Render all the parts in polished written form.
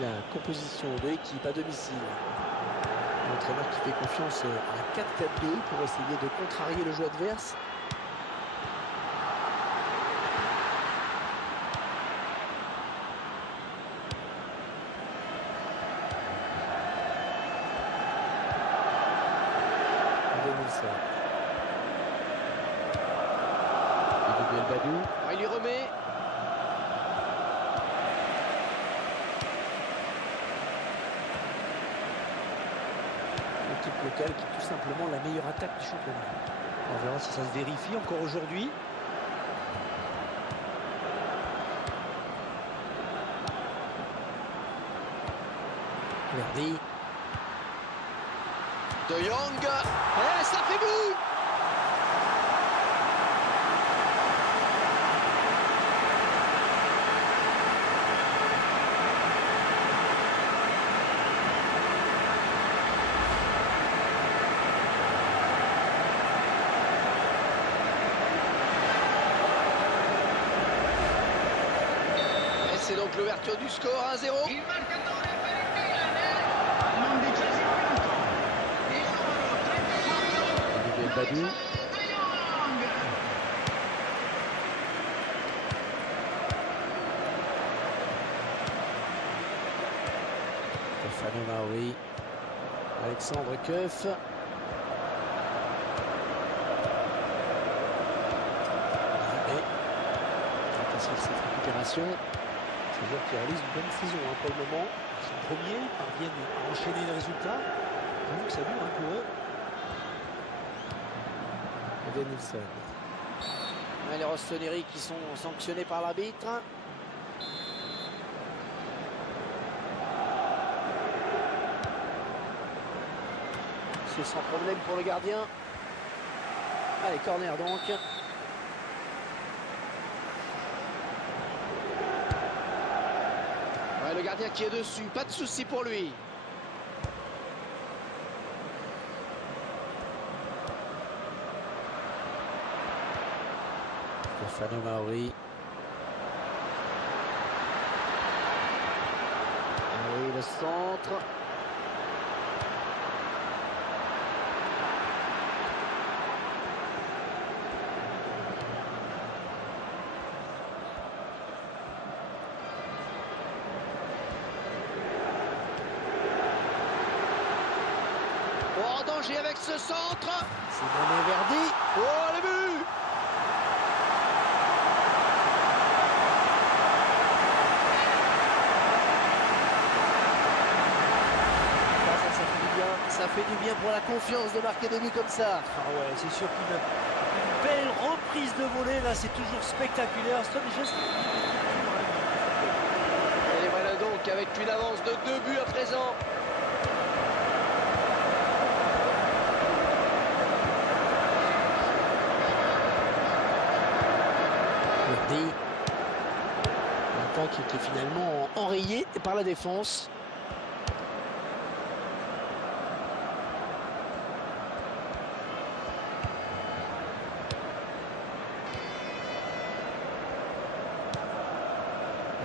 la composition de l'équipe à domicile. L'entraîneur qui fait confiance à un 4-4-2 pour essayer de contrarier le jeu adverse. Badou. Il lui remet. L'équipe locale qui est tout simplement la meilleure attaque du championnat. On verra si ça se vérifie encore aujourd'hui. Verdi. De Jong. Et ça fait but. C'est donc l'ouverture du score, 1-0. Badou. Stefano Mauri. Alexandre Keuf. Attention à cette récupération. C'est joueurs qui réalisent une bonne saison pour le moment. Ils sont premiers, parviennent à enchaîner les résultats. Donc ça dure pour eux. Nilsson. Les Rossoneri qui sont sanctionnés par l'arbitre. C'est sans problème pour le gardien. Allez, corner donc. Ouais, le gardien qui est dessus, pas de souci pour lui. Stefano Mauri. Oui, le centre. Oh, danger avec ce centre. C'est Simone Verdi. Oh, le but. Ça fait du bien pour la confiance de marquer des buts comme ça. Ah ouais, c'est sûr qu'une belle reprise de volée, là, c'est toujours spectaculaire. C'est un geste. Et voilà donc avec une avance de 2 buts à présent. Verdi. L'attaque qui est finalement enrayée par la défense.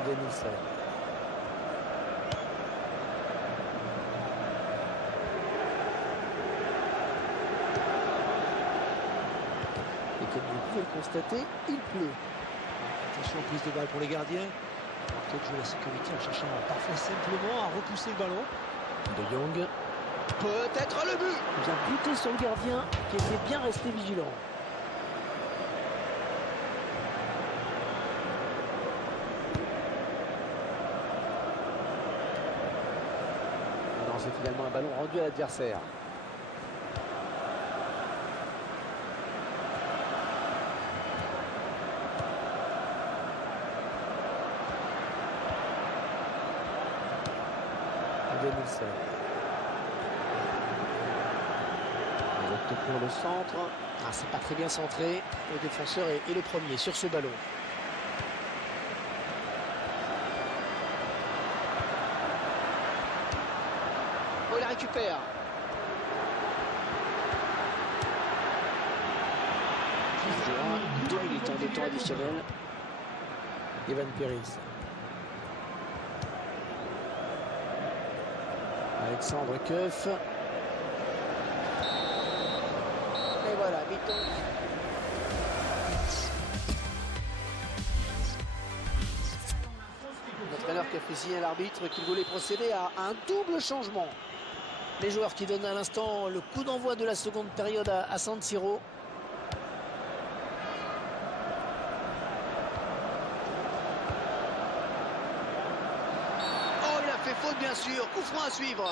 Nilsson. Et comme vous pouvez le constater, il pleut. Attention, prise de balle pour les gardiens. Peut-être jouer la sécurité en cherchant parfois simplement à repousser le ballon. De Jong. Peut-être le but. Il vient buter sur le gardien qui était bien resté vigilant. C'est finalement un ballon rendu à l'adversaire. Nilsson. Il opte pour le centre. Ah, c'est pas très bien centré. Le défenseur est le premier sur ce ballon. On la récupère. Il est en des temps additionnels. Evan Perez. Alexandre Keuf. Et voilà, mi-temps. L'entraîneur qui a fait signer à l'arbitre qu'il voulait procéder à un double changement. Les joueurs qui donnent à l'instant le coup d'envoi de la seconde période à San Siro. Oh, il a fait faute bien sûr, coup franc à suivre.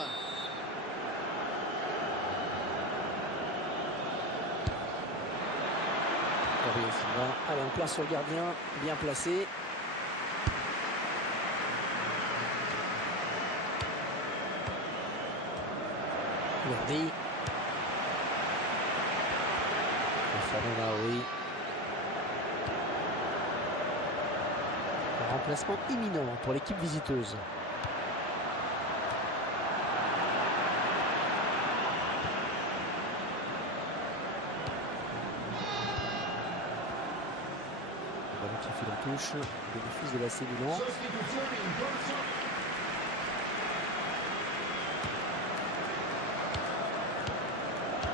Gabriel Silva, allez, en plein sur le gardien, bien placé. Verdi. Oui. Un remplacement imminent pour l'équipe visiteuse. Ballon qui file en touche, bénéfice de l'AC Milan.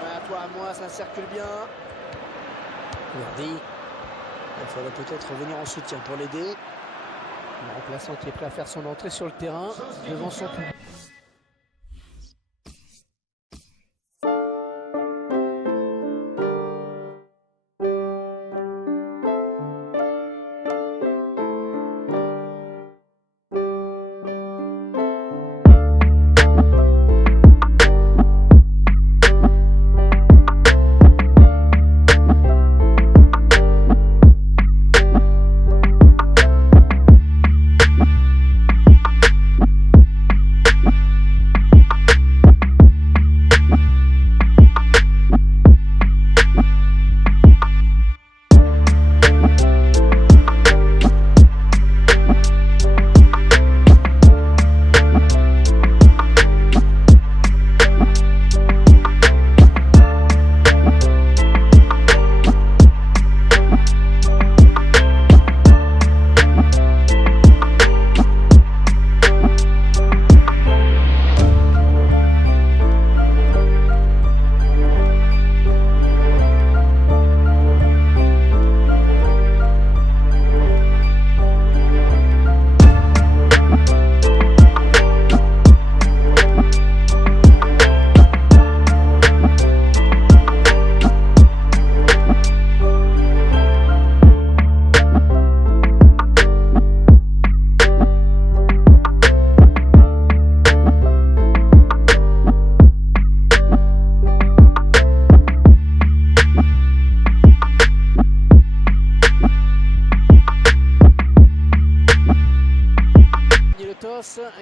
À toi, à moi, ça circule bien. Verdi. Il faudrait peut-être revenir en soutien pour l'aider. Le remplaçant qui est prêt à faire son entrée sur le terrain devant son public.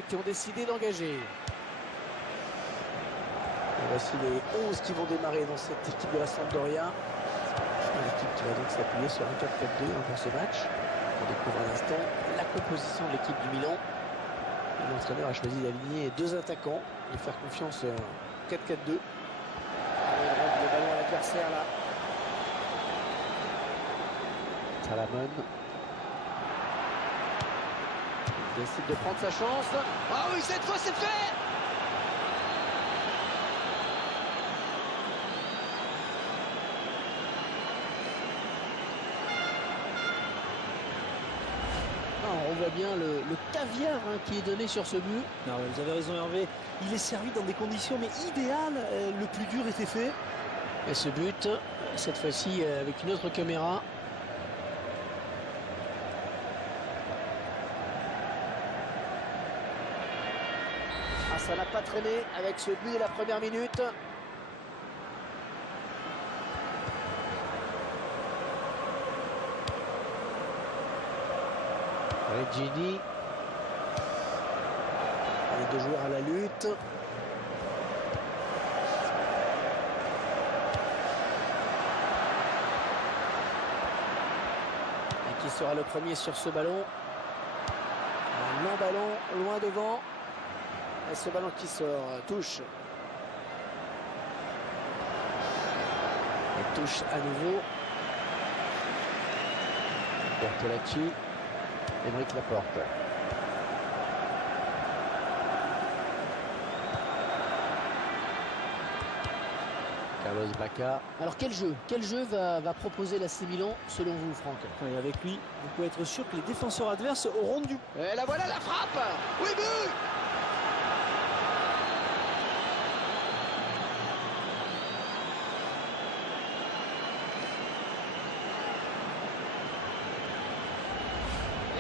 Qui ont décidé d'engager. Voici les 11 qui vont démarrer dans cette équipe de la Sampdoria. Une équipe qui va donc s'appuyer sur un 4-4-2 pour ce match. On découvre à l'instant la composition de l'équipe du Milan. L'entraîneur a choisi d'aligner deux attaquants, de faire confiance au 4-4-2. Il rentre le ballon à l'adversaire là. Salamon. Il décide de prendre sa chance. Ah oui, cette fois c'est fait! Ah, on voit bien le caviar qui est donné sur ce but. Non, vous avez raison Hervé, il est servi dans des conditions mais idéales. Le plus dur était fait. Et ce but, cette fois-ci avec une autre caméra. Ça n'a pas traîné avec ce but de la première minute. Regini. Les deux joueurs à la lutte. Et qui sera le premier sur ce ballon? Un long ballon, loin devant. Et ce ballon qui sort, touche. Et touche à nouveau. Bertolacci. Émeric Laporte. Carlos Bacca. Alors quel jeu va proposer l'AC Milan selon vous, Franck? Et avec lui, vous pouvez être sûr que les défenseurs adverses auront du... Et la voilà la frappe. Oui, but.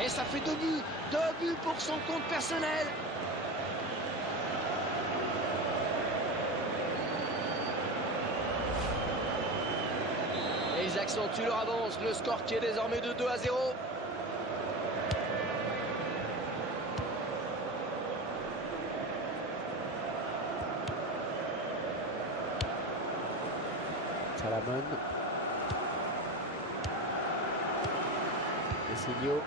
Et ça fait 2 buts. 2 buts pour son compte personnel. Et ils accentuent leur avance. Le score qui est désormais de 2-0. Salamon. Messinho.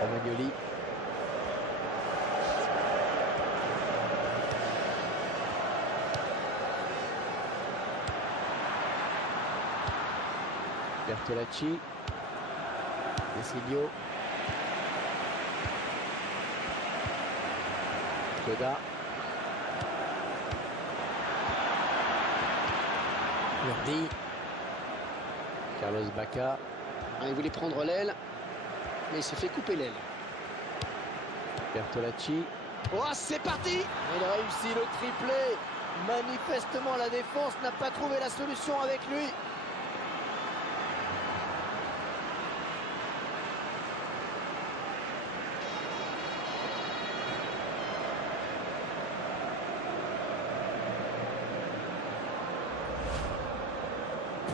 Romagnoli. Bertolacci. Messinho. Coda. Verdi. Carlos Bacca. Il voulait prendre l'aile, mais il s'est fait couper l'aile. Bertolacci. Oh, c'est parti! Il réussit le triplé. Manifestement, la défense n'a pas trouvé la solution avec lui.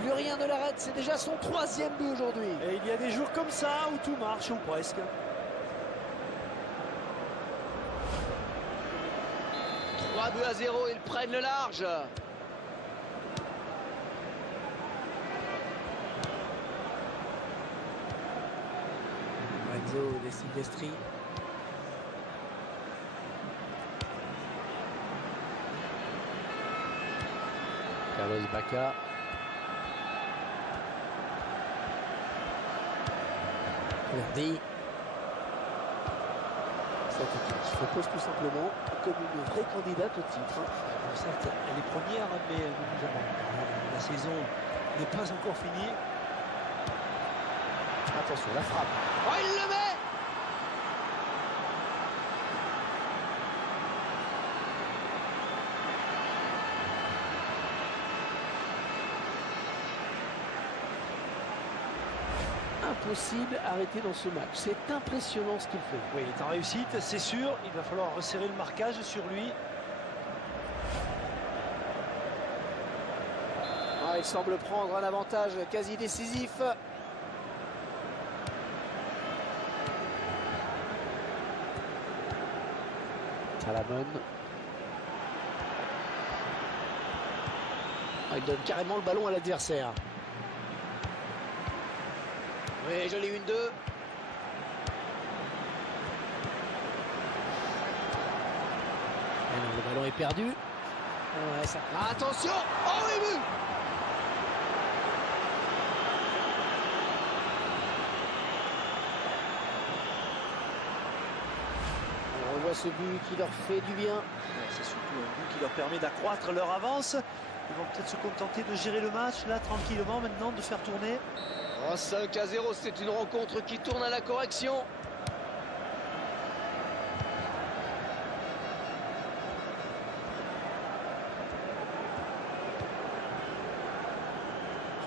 Plus rien ne l'arrête, c'est déjà son 3e but aujourd'hui. Et il y a des jours comme ça où tout marche, ou presque. 3-0, ils prennent le large. Renzo De Silvestri. Carlos Bacca. Verdi. Cette équipe qui se pose tout simplement comme une vraie candidate au titre. Bon, certes, elle est première, mais ne nous avons. La saison n'est pas encore finie. Attention, la frappe. Oh, il le met! Impossible à arrêter dans ce match. C'est impressionnant ce qu'il fait. Oui, il est en réussite, c'est sûr. Il va falloir resserrer le marquage sur lui. Il semble prendre un avantage quasi décisif. Salamon. Il donne carrément le ballon à l'adversaire. Oui, joli 1-2. Le ballon est perdu. Ouais, ça... Attention! Oh oui, but! On revoit ce but qui leur fait du bien. C'est surtout un but qui leur permet d'accroître leur avance. Ils vont peut-être se contenter de gérer le match, là, tranquillement, maintenant, de faire tourner. Oh, 5-0, c'est une rencontre qui tourne à la correction.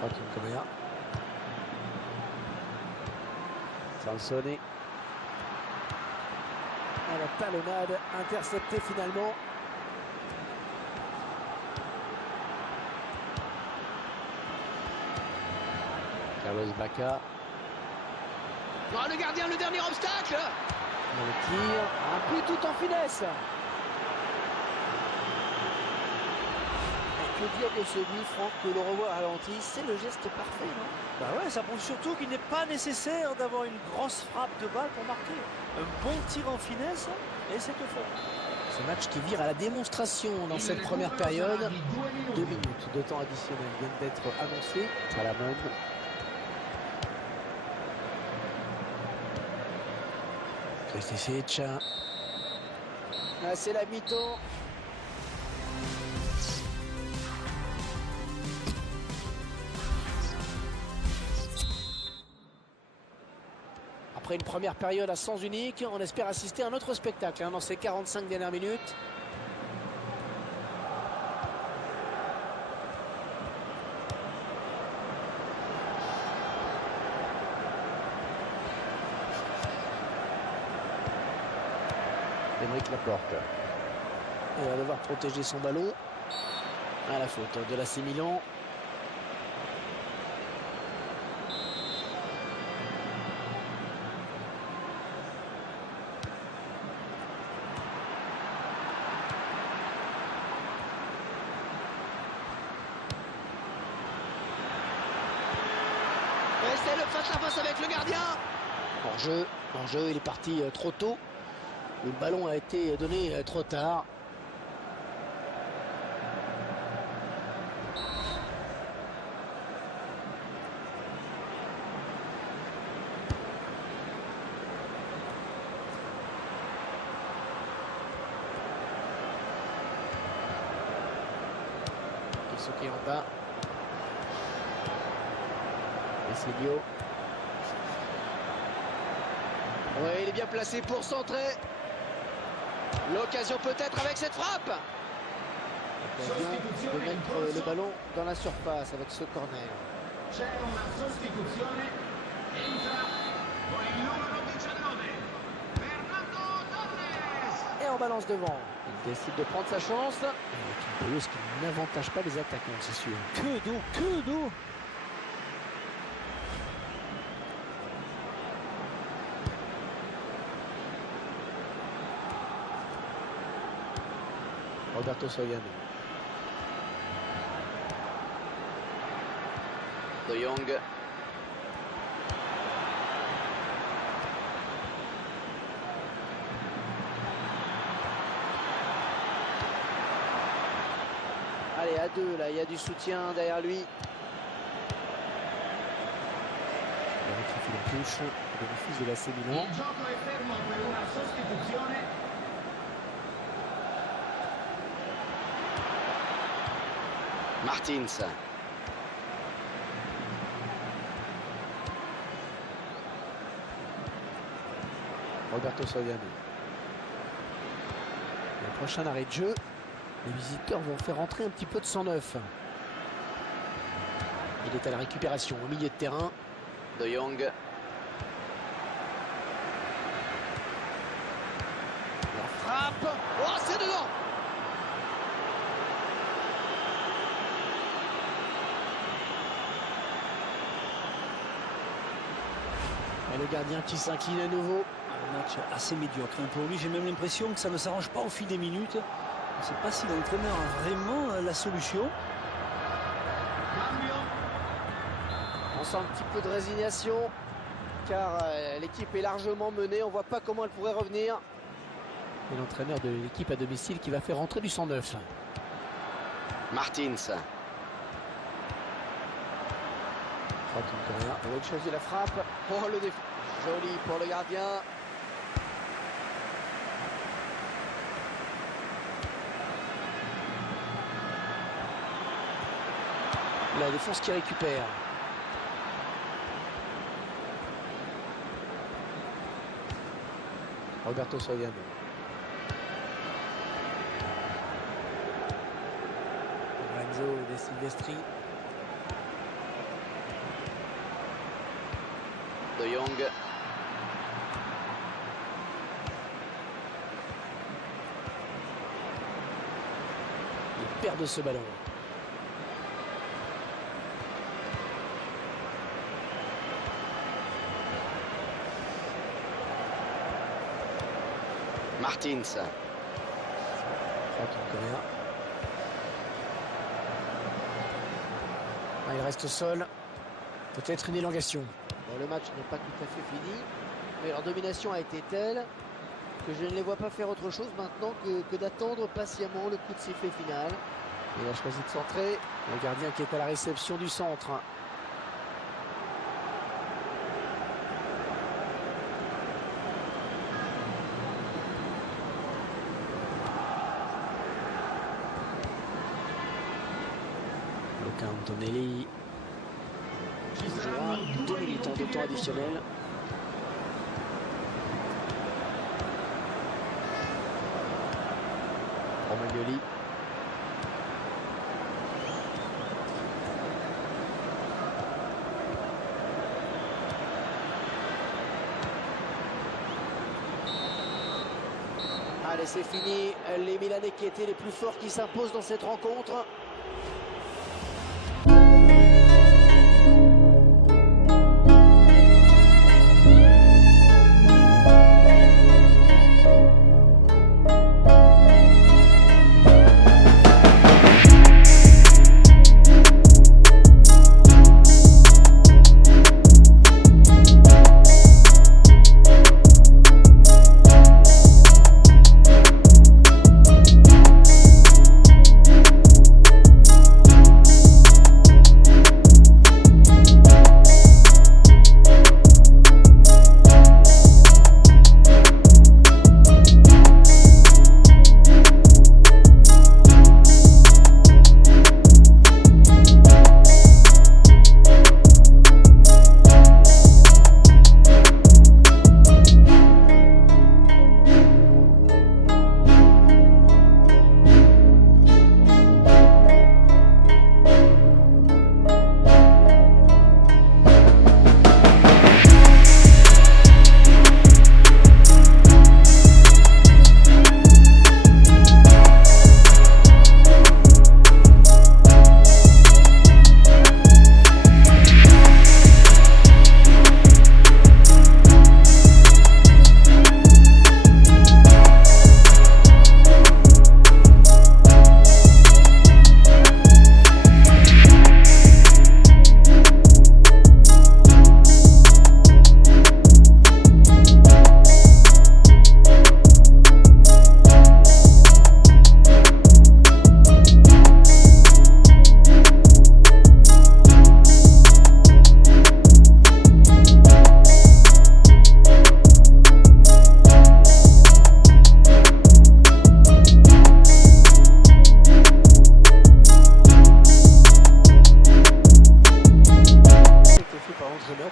Joaquin Correa. Sansone. La talonnade interceptée finalement. Carlos Bacca. Oh, le gardien, le dernier obstacle! Le tir, un but tout en finesse. Et que dire de ce but, Franck, que le revoir ralenti, c'est le geste parfait, non? Bah ouais, ça prouve surtout qu'il n'est pas nécessaire d'avoir une grosse frappe de balle pour marquer. Un bon tir en finesse, et c'est que fait. Ce match qui vire à la démonstration dans cette première période. 2 minutes de temps additionnel viennent d'être annoncés. Salamon. Kristicic. Là, c'est la mi-temps. Après une première période à sens unique, on espère assister à un autre spectacle dans ces 45 dernières minutes. Aymeric Laporte. Il va devoir protéger son ballon. À la faute de l'AC Milan. Et c'est le face-à-face avec le gardien. Hors-jeu, il est parti trop tôt. Le ballon a été donné trop tard. Keisuke Honda. Esilio. Oui, il est bien placé pour centrer. L'occasion peut-être avec cette frappe. L'occasion de mettre le ballon dans la surface avec ce corner. C'è una sostituzione, entra con il numero 19, Fernando Torres. Et on balance devant. Il décide de prendre sa chance. Avec une pelouse qui n'avantage pas les attaquants, c'est sûr. Que d'eau. Roberto Soriano. De Jong. Allez, à deux, là, il y a du soutien derrière lui. Il rectifie la touche au bénéfice de l'AC Milan. Il gioco è fermo per una sostituzione. Martins. Roberto Soriano. Le prochain arrêt de jeu, les visiteurs vont faire entrer un petit peu de sang neuf. Il est à la récupération au milieu de terrain. De Jong. La frappe. Oh, c'est dedans! Et le gardien qui s'incline à nouveau. Un match assez médiocre pour lui. J'ai même l'impression que ça ne s'arrange pas au fil des minutes. On ne sait pas si l'entraîneur a vraiment la solution. Cambio. On sent un petit peu de résignation car l'équipe est largement menée. On ne voit pas comment elle pourrait revenir. Et l'entraîneur de l'équipe à domicile qui va faire rentrer du 109. Martins. On va choisir la frappe. Oh, le défi. Joli pour le gardien. La défense qui récupère. Roberto Soriano. Lorenzo De Silvestri. De Jong. Il perd ce ballon. Martins. Il reste au sol. Peut-être une élongation. Bon, le match n'est pas tout à fait fini, mais leur domination a été telle que je ne les vois pas faire autre chose maintenant que d'attendre patiemment le coup de sifflet final. Il a choisi de centrer. Le gardien qui est à la réception du centre. Gianluca Antonelli Ci jouera saranno 2 2 minutes minuti de di temps recupero. additionnel. Romagnoli. Allez, c'est fini. Les Milanais qui étaient les plus forts qui s'imposent dans cette rencontre.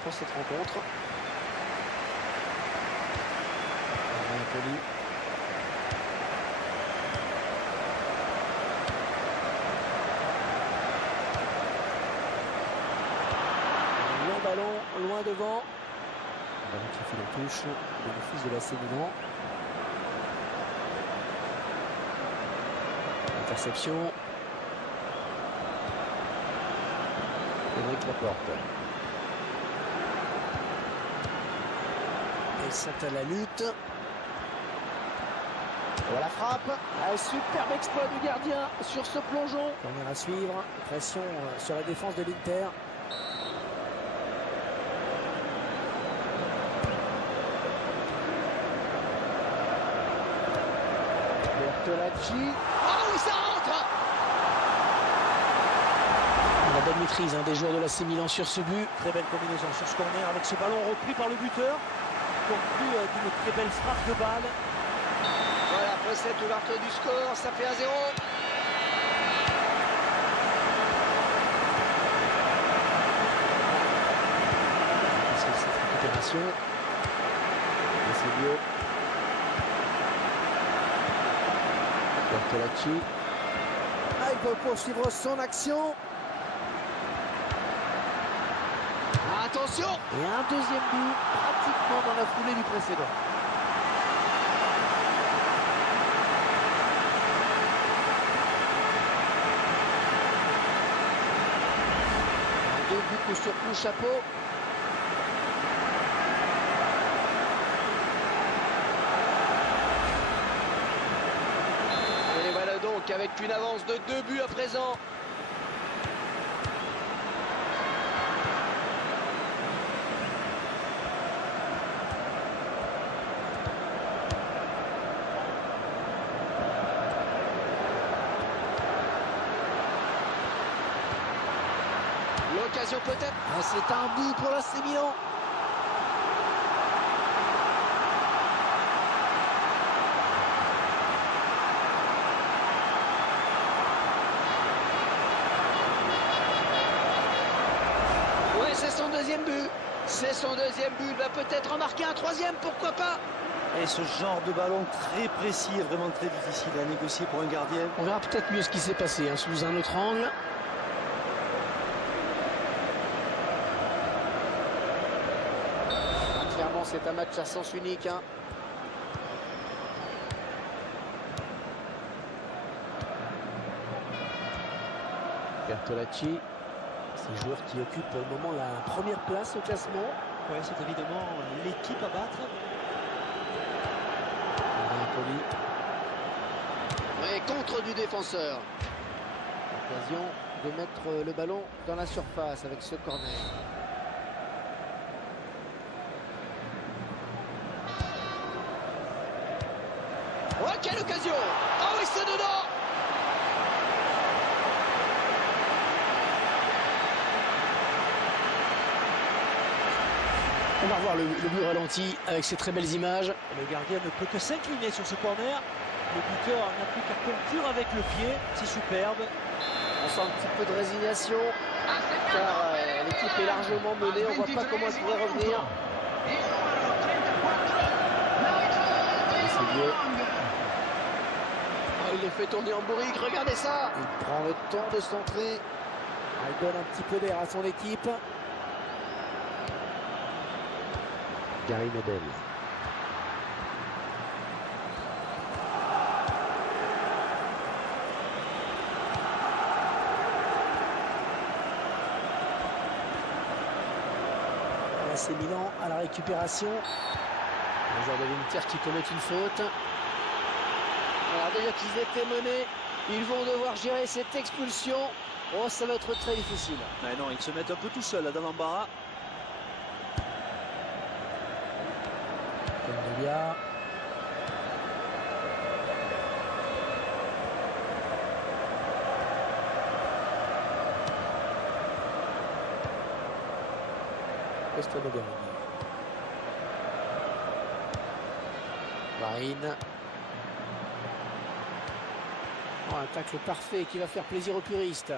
Pour cette rencontre. Napoli. Long ballon, loin devant. Ballon qui fait la touche, bénéfice de l'AC Milan. Interception. Émeric Laporte. Ils sont à la lutte. Voilà la frappe. Un superbe exploit du gardien sur ce plongeon. Corner à suivre. Pression sur la défense de l'Inter. Bertolacci. Oh oui, ça rentre. La bonne maîtrise des joueurs de l'AC Milan sur ce but. Très belle combinaison sur ce corner avec ce ballon repris par le buteur. Conclu d'une très belle frappe de balle. Voilà, après cette ouverture du score, ça fait 1-0. C'est cette récupération. Silvio. Bertolacci. Ah, il peut poursuivre son action. Attention! Et un deuxième but, pratiquement dans la foulée du précédent. Deux buts coup sur coup, chapeau. Et voilà donc avec une avance de 2 buts à présent. L'occasion peut-être. Ah, c'est un but pour l'AC Milan. deuxième but. C'est son deuxième but. Il va peut-être en marquer un troisième, pourquoi pas. Et ce genre de ballon très précis est vraiment très difficile à négocier pour un gardien. On verra peut-être mieux ce qui s'est passé sous un autre angle. Clairement, c'est un match à sens unique. Bertolacci, ces joueurs qui occupent pour le moment la première place au classement. Oui, c'est évidemment l'équipe à battre. Ouais, contre du défenseur. Occasion de mettre le ballon dans la surface avec ce corner. Oh, quelle occasion! Oh oui, c'est dedans! On va revoir le but ralenti avec ces très belles images. Le gardien ne peut que s'incliner sur ce corner. Le buteur n'a plus qu'à conclure avec le pied. C'est superbe. On sent un petit peu de résignation car l'équipe est largement menée. On ne voit pas comment elle pourrait revenir. C'est mieux. Oh, il les fait tourner en bourrique. Regardez ça. Il prend le temps de centrer. Il donne un petit peu d'air à son équipe. Gary Medel. C'est Milan à la récupération. Les joueurs de l'Inter qui commettent une faute. Alors déjà qu'ils étaient menés, ils vont devoir gérer cette expulsion. Oh, ça va être très difficile. Mais non, ils se mettent un peu tout seuls là dans l'embarras. Kondogbia. Estelle Bergui. Varine. Oh, un tacle parfait qui va faire plaisir aux puristes.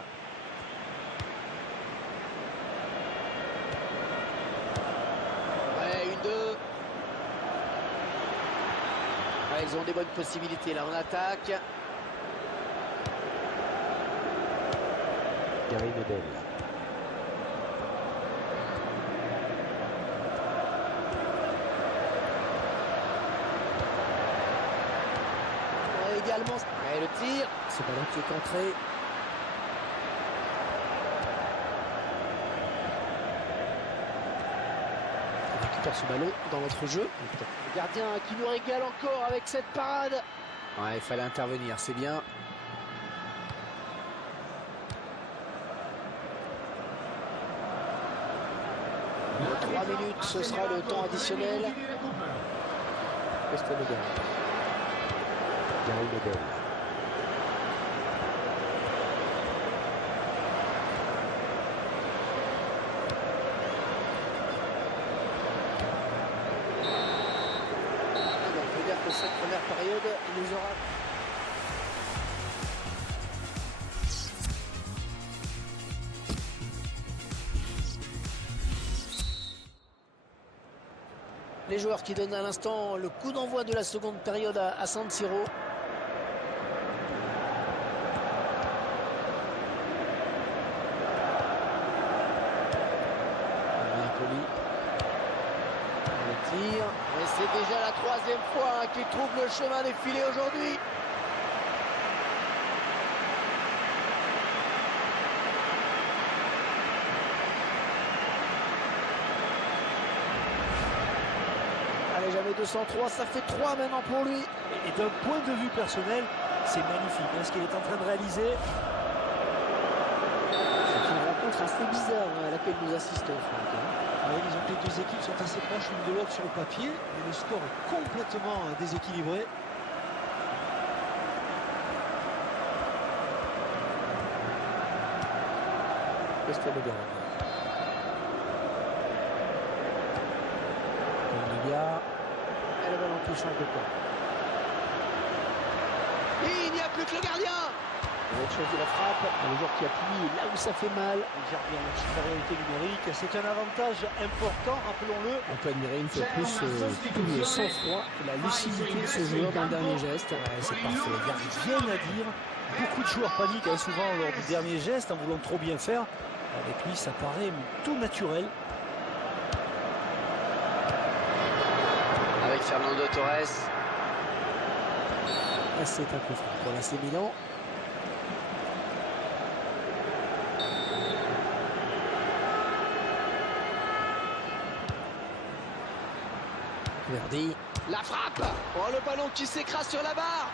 Ouais, 1-2. Ouais, ils ont des bonnes possibilités là en attaque. Gary Medel. Également, et le tir, ce ballon qui est contré. On récupère ce ballon dans notre jeu. Le gardien qui nous régale encore avec cette parade. Ouais, il fallait intervenir, c'est bien. Dans 3 minutes, ce sera le temps additionnel. Gary Medel. On peut dire que cette première période, il nous aura... Les joueurs qui donnent à l'instant le coup d'envoi de la seconde période à San Siro. Le tir, et c'est déjà la 3e fois qu'il trouve le chemin des filets aujourd'hui. Allez, jamais 203, ça fait 3 maintenant pour lui. Et d'un point de vue personnel, c'est magnifique ce qu'il est en train de réaliser. C'est une rencontre assez bizarre à laquelle nous assistons, Franck. Oui, disons que les deux équipes sont assez proches l'une de l'autre sur le papier, mais le score est complètement déséquilibré. Kondogbia. Et le ballon qui change de camp. Et il n'y a plus que le gardien. On va choisir la frappe. Le joueur qui appuie là où ça fait mal. Il gère bien la supériorité numérique. C'est un avantage important, rappelons-le. On peut admirer une fois de plus tout le sang-froid et la lucidité de ce joueur dans le dernier geste. Ouais, c'est parfait. Il n'y a rien à dire. Beaucoup de joueurs paniquent souvent lors du dernier geste en voulant trop bien faire. Avec lui, ça paraît tout naturel. Avec Fernando Torres. C'est un coup franc pour l'AC Milan. Verdi. La frappe. Oh, le ballon qui s'écrase sur la barre.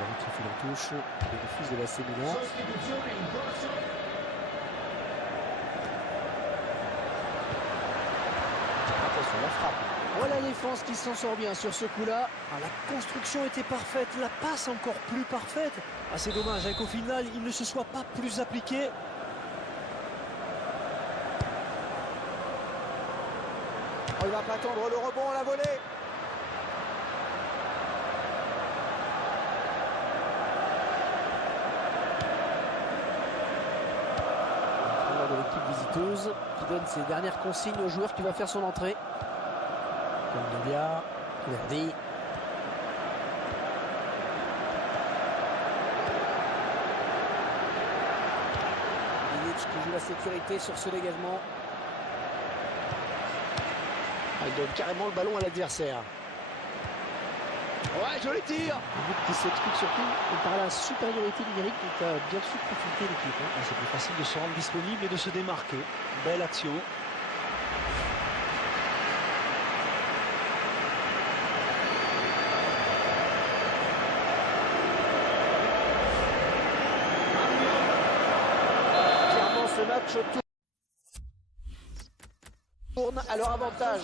Verdi qui fait la touche. Bénéfice de l'AC Milan. Attention, la frappe. Voilà la défense qui s'en sort bien sur ce coup-là. La construction était parfaite, la passe encore plus parfaite. C'est dommage qu'au final, il ne se soit pas plus appliqué. Oh, il va pas attendre le rebond, la volée. De l'équipe visiteuse qui donne ses dernières consignes au joueur qui va faire son entrée. Kondogbia, Verdi. Milic qui joue la sécurité sur ce dégagement. Il donne carrément le ballon à l'adversaire. Ouais, joli tir. Le but qui s'explique surtout par la supériorité numérique dont a bien su profiter l'équipe. C'est plus facile de se rendre disponible et de se démarquer. Belle action. Clairement, ce match tourne à leur avantage.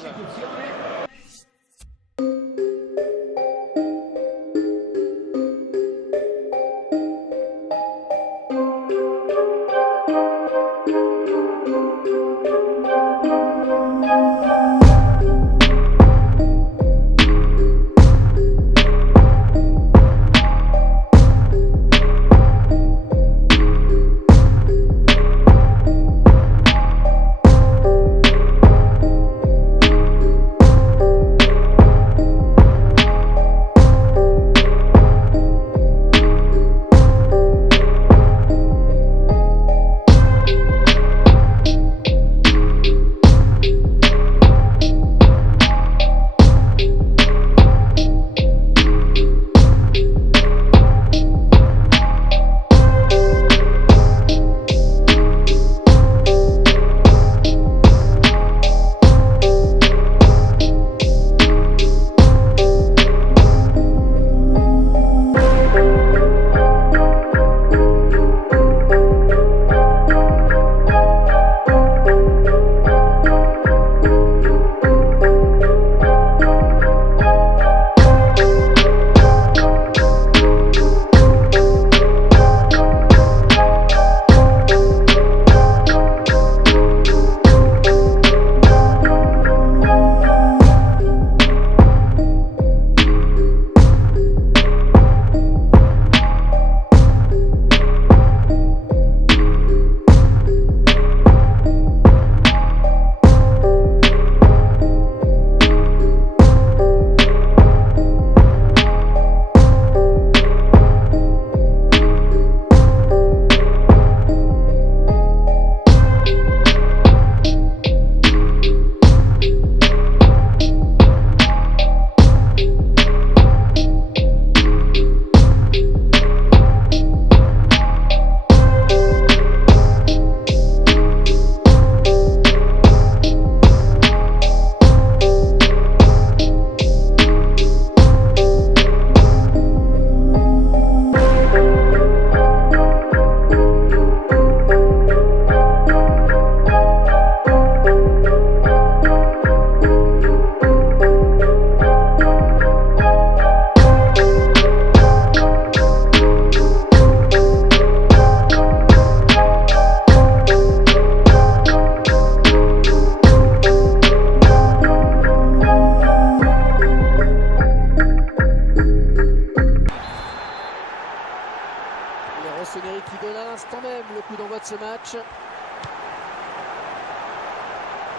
de ce match.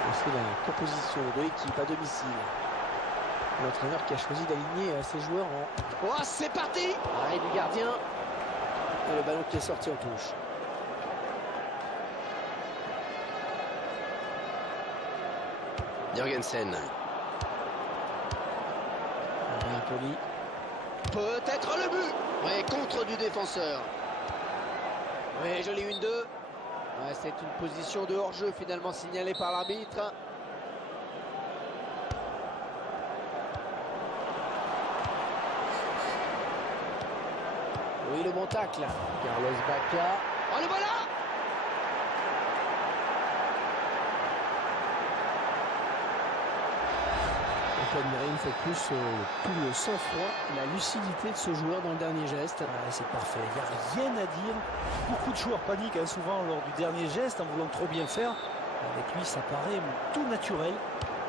Voici la composition de l'équipe à domicile. L'entraîneur qui a choisi d'aligner ses joueurs en... Oh, c'est parti! Arrêt du gardien. Et le ballon qui est sorti en touche. Jürgensen. Bien poli. Peut-être le but. Ouais, contre du défenseur. Ouais, joli 1-2. Ouais, c'est une position de hors-jeu finalement signalée par l'arbitre. Oui, le bon tacle. Carlos Bacca. Oh, le voilà! On peut admirer une fois de plus tout le sang-froid, la lucidité de ce joueur dans le dernier geste. Ouais, c'est parfait, il n'y a rien à dire. Beaucoup de joueurs paniquent hein, souvent lors du dernier geste en voulant trop bien faire. Avec lui, ça paraît tout naturel.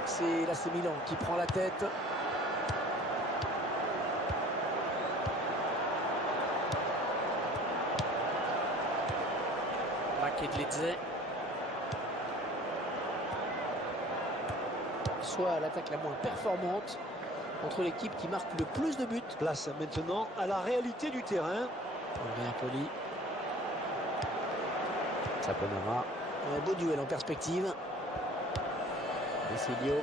C'est l'AC Milan qui prend la tête. Makedlidze. Soit l'attaque la moins performante contre l'équipe qui marque le plus de buts. Place maintenant à la réalité du terrain. Bien poli. Saponara. Un beau duel en perspective. Desilio.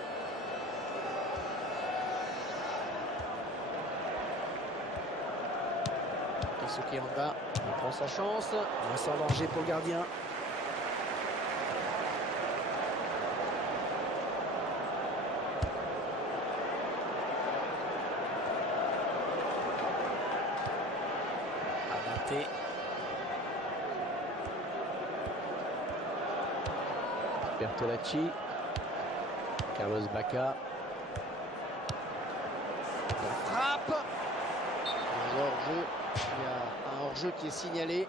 Keisuke Honda. Il prend sa chance. Un sans danger pour le gardien. Abate. Bertolacci. Carlos Bacca. La frappe. Un hors-jeu. Il y a un hors-jeu qui est signalé.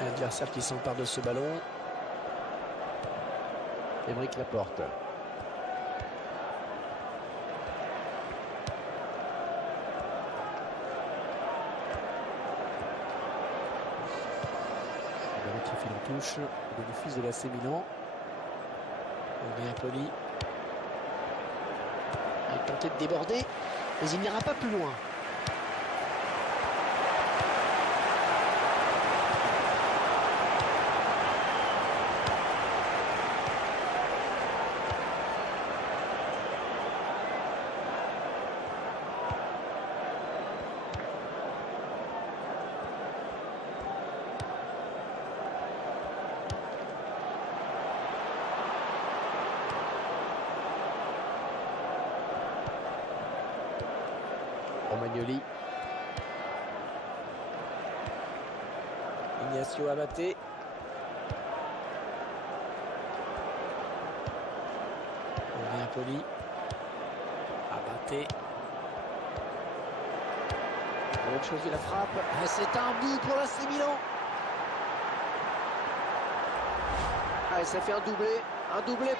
L'adversaire qui s'empare de ce ballon. Aymeric Laporte. Qui file en touche au bénéfice de l'AC Milan. Bien poli. Il tentait de déborder, mais il n'ira pas plus loin. Romagnoli. Ignacio Abate. Bien poli. Abate. Autre chose de la frappe. C'est un but pour l'AC Milan. Allez, ça fait un doublé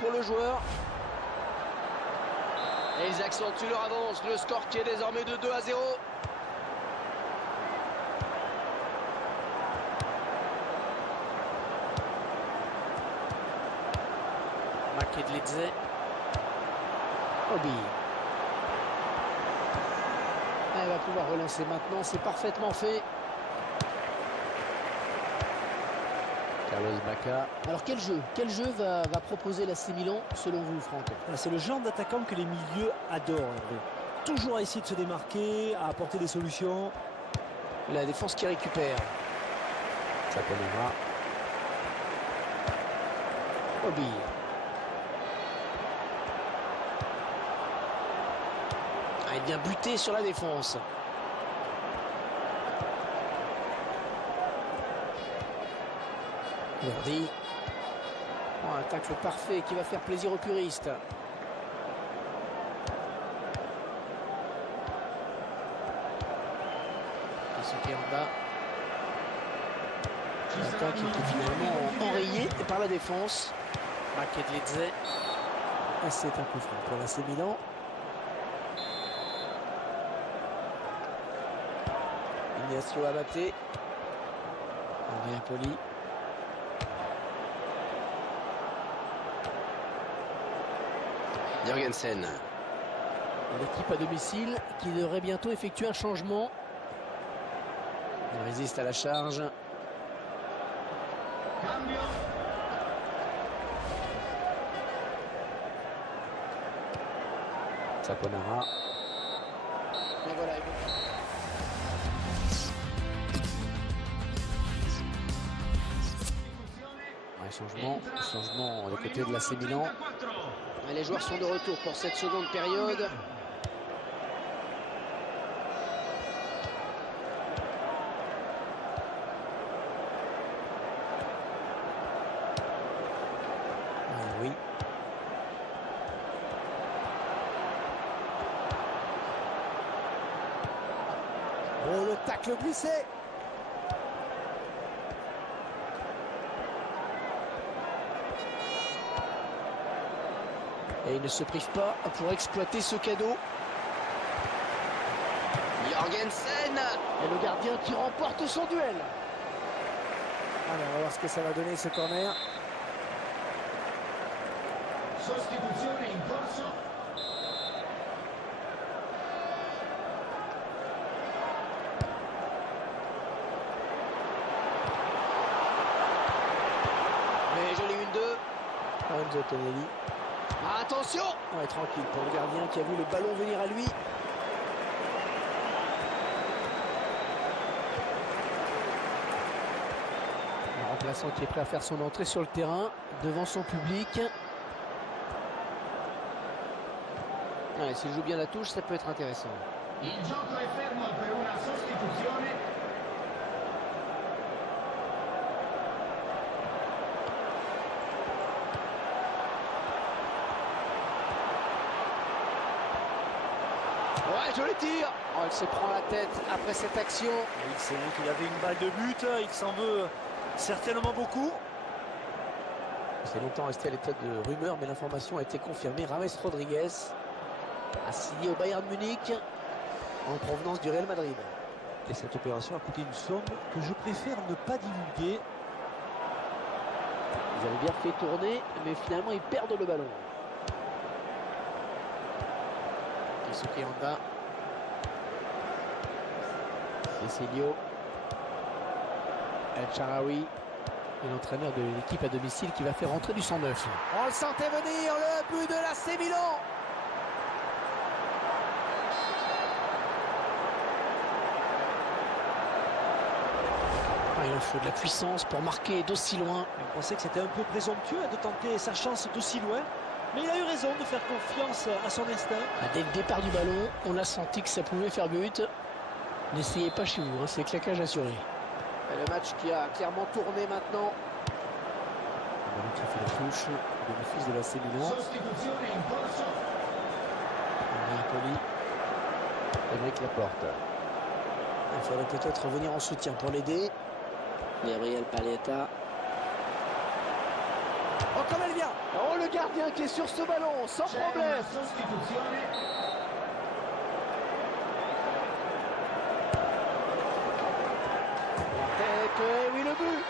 pour le joueur. Et ils accentuent leur avance, le score qui est désormais de 2-0. Makedlidze. Obi. Elle va pouvoir relancer maintenant, c'est parfaitement fait. Carlos Bacca. Alors quel jeu va proposer l'AC Milan selon vous, Franck? C'est le genre d'attaquant que les milieux adorent. Hervé. Toujours à essayer de se démarquer, à apporter des solutions. La défense qui récupère. Saponara. Obi. Il est bien buté sur la défense. Verdi. Oh, un tacle parfait qui va faire plaisir aux puristes. Keisuke Honda. L'attaque qui est finalement enrayée par la défense. Makedlidze. Et c'est un coup franc pour l'AC Milan. Ignacio Abate. Henri Poli. Jorgensen. L'équipe à domicile qui devrait bientôt effectuer un changement. Il résiste à la charge. Cambio. Saponara. Et voilà. Changement du côté de l'AC Milan. Et les joueurs sont de retour pour cette seconde période. Oui. Oh, le tacle glissé. Et il ne se prive pas pour exploiter ce cadeau. Jorgensen. Et le gardien qui remporte son duel. Allez, on va voir ce que ça va donner ce corner. Sostituzione in corso. Mais joli 1-2. Enzo Tonelli. Attention! Ouais, tranquille pour le gardien qui a vu le ballon venir à lui. Le remplaçant qui est prêt à faire son entrée sur le terrain devant son public. Ouais, s'il joue bien la touche, ça peut être intéressant. Il gioco è fermo per una sostituzione. Ouais, joli tir. Oh, il se prend la tête après cette action. Oui, c'est vrai qu'il avait une balle de but, il s'en veut certainement beaucoup. C'est longtemps resté à l'état de rumeur, mais l'information a été confirmée. James Rodriguez a signé au Bayern Munich en provenance du Real Madrid. Et cette opération a coûté une somme que je préfère ne pas divulguer. Ils avaient bien fait tourner, mais finalement ils perdent le ballon. Keisuke Honda. Cecilio. El Shaarawy. Et l'entraîneur de l'équipe à domicile qui va faire rentrer du 109. On le sentait venir, le but de l'AC Milan. Il en faut de la puissance pour marquer d'aussi loin. On pensait que c'était un peu présomptueux de tenter sa chance d'aussi loin. Mais il a eu raison de faire confiance à son instinct. Dès le départ du ballon, on a senti que ça pouvait faire but. N'essayez pas chez vous, hein, c'est claquage assuré. Et le match qui a clairement tourné maintenant. Le ballon qui fait la touche, le bénéfice de l'AC Milan. Sostituzione in corso. Henri Poli. Aymeric Laporte. Il faudrait peut-être revenir en soutien pour l'aider. Gabriel Paletta. Oh, comme elle vient! Oh, le gardien qui est sur ce ballon, sans C'è problème! una sostituzione. La tête, et oui, le but!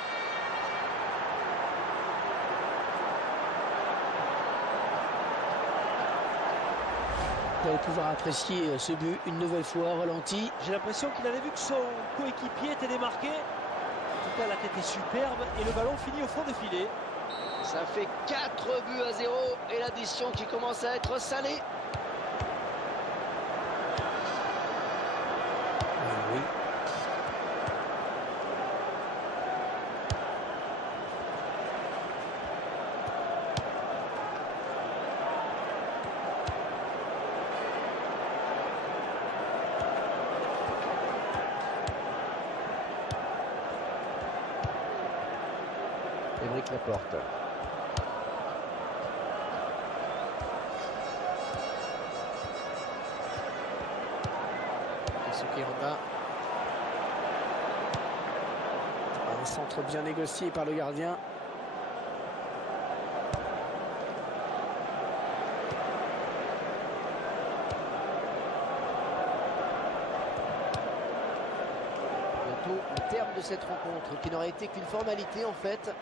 Vous allez pouvoir apprécier ce but une nouvelle fois ralenti. J'ai l'impression qu'il avait vu que son coéquipier était démarqué. En tout cas, la tête est superbe et le ballon finit au fond des filets. Ça fait 4 buts à 0 et l'addition qui commence à être salée. Oui. Aymeric Laporte. Keisuke Honda. Un centre bien négocié par le gardien. bientôt au terme de cette rencontre qui n'aurait été qu'une formalité en fait.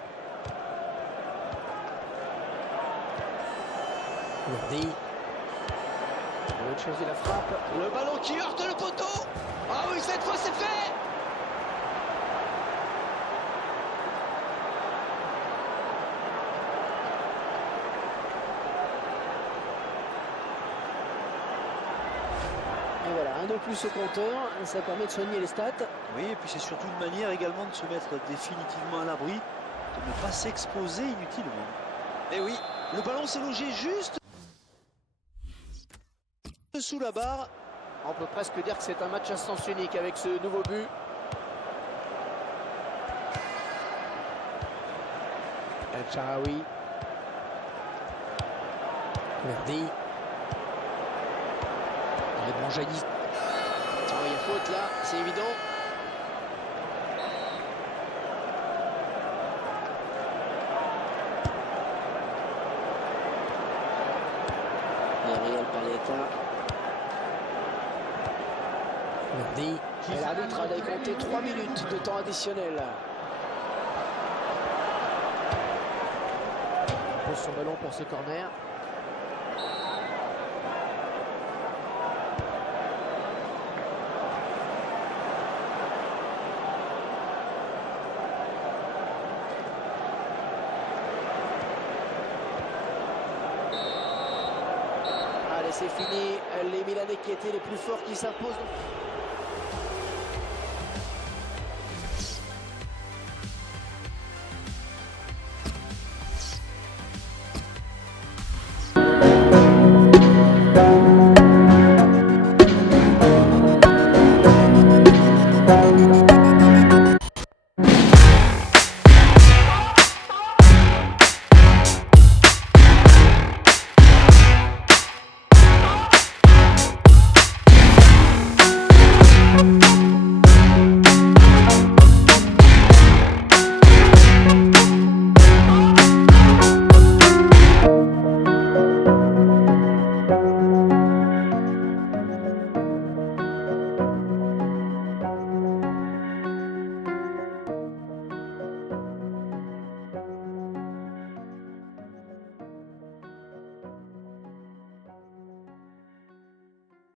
Verdi. On va choisir la frappe. Le ballon qui heurte le poteau. Ah oui, cette fois c'est fait. Et voilà, un de plus au compteur, ça permet de soigner les stats. Oui, et puis c'est surtout une manière également de se mettre définitivement à l'abri, de ne pas s'exposer inutilement. Et oui, le ballon s'est logé juste sous la barre. On peut presque dire que c'est un match à sens unique avec ce nouveau but. El Shaarawy. Verdi. Manjani. Il y a faute là, c'est évident. Gabriel Paletta. Verdi. Et l'arbitre a décompté 3 minutes de temps additionnel. Il pose son ballon pour ce corner. C'est fini, les Milanais qui étaient les plus forts qui s'imposent.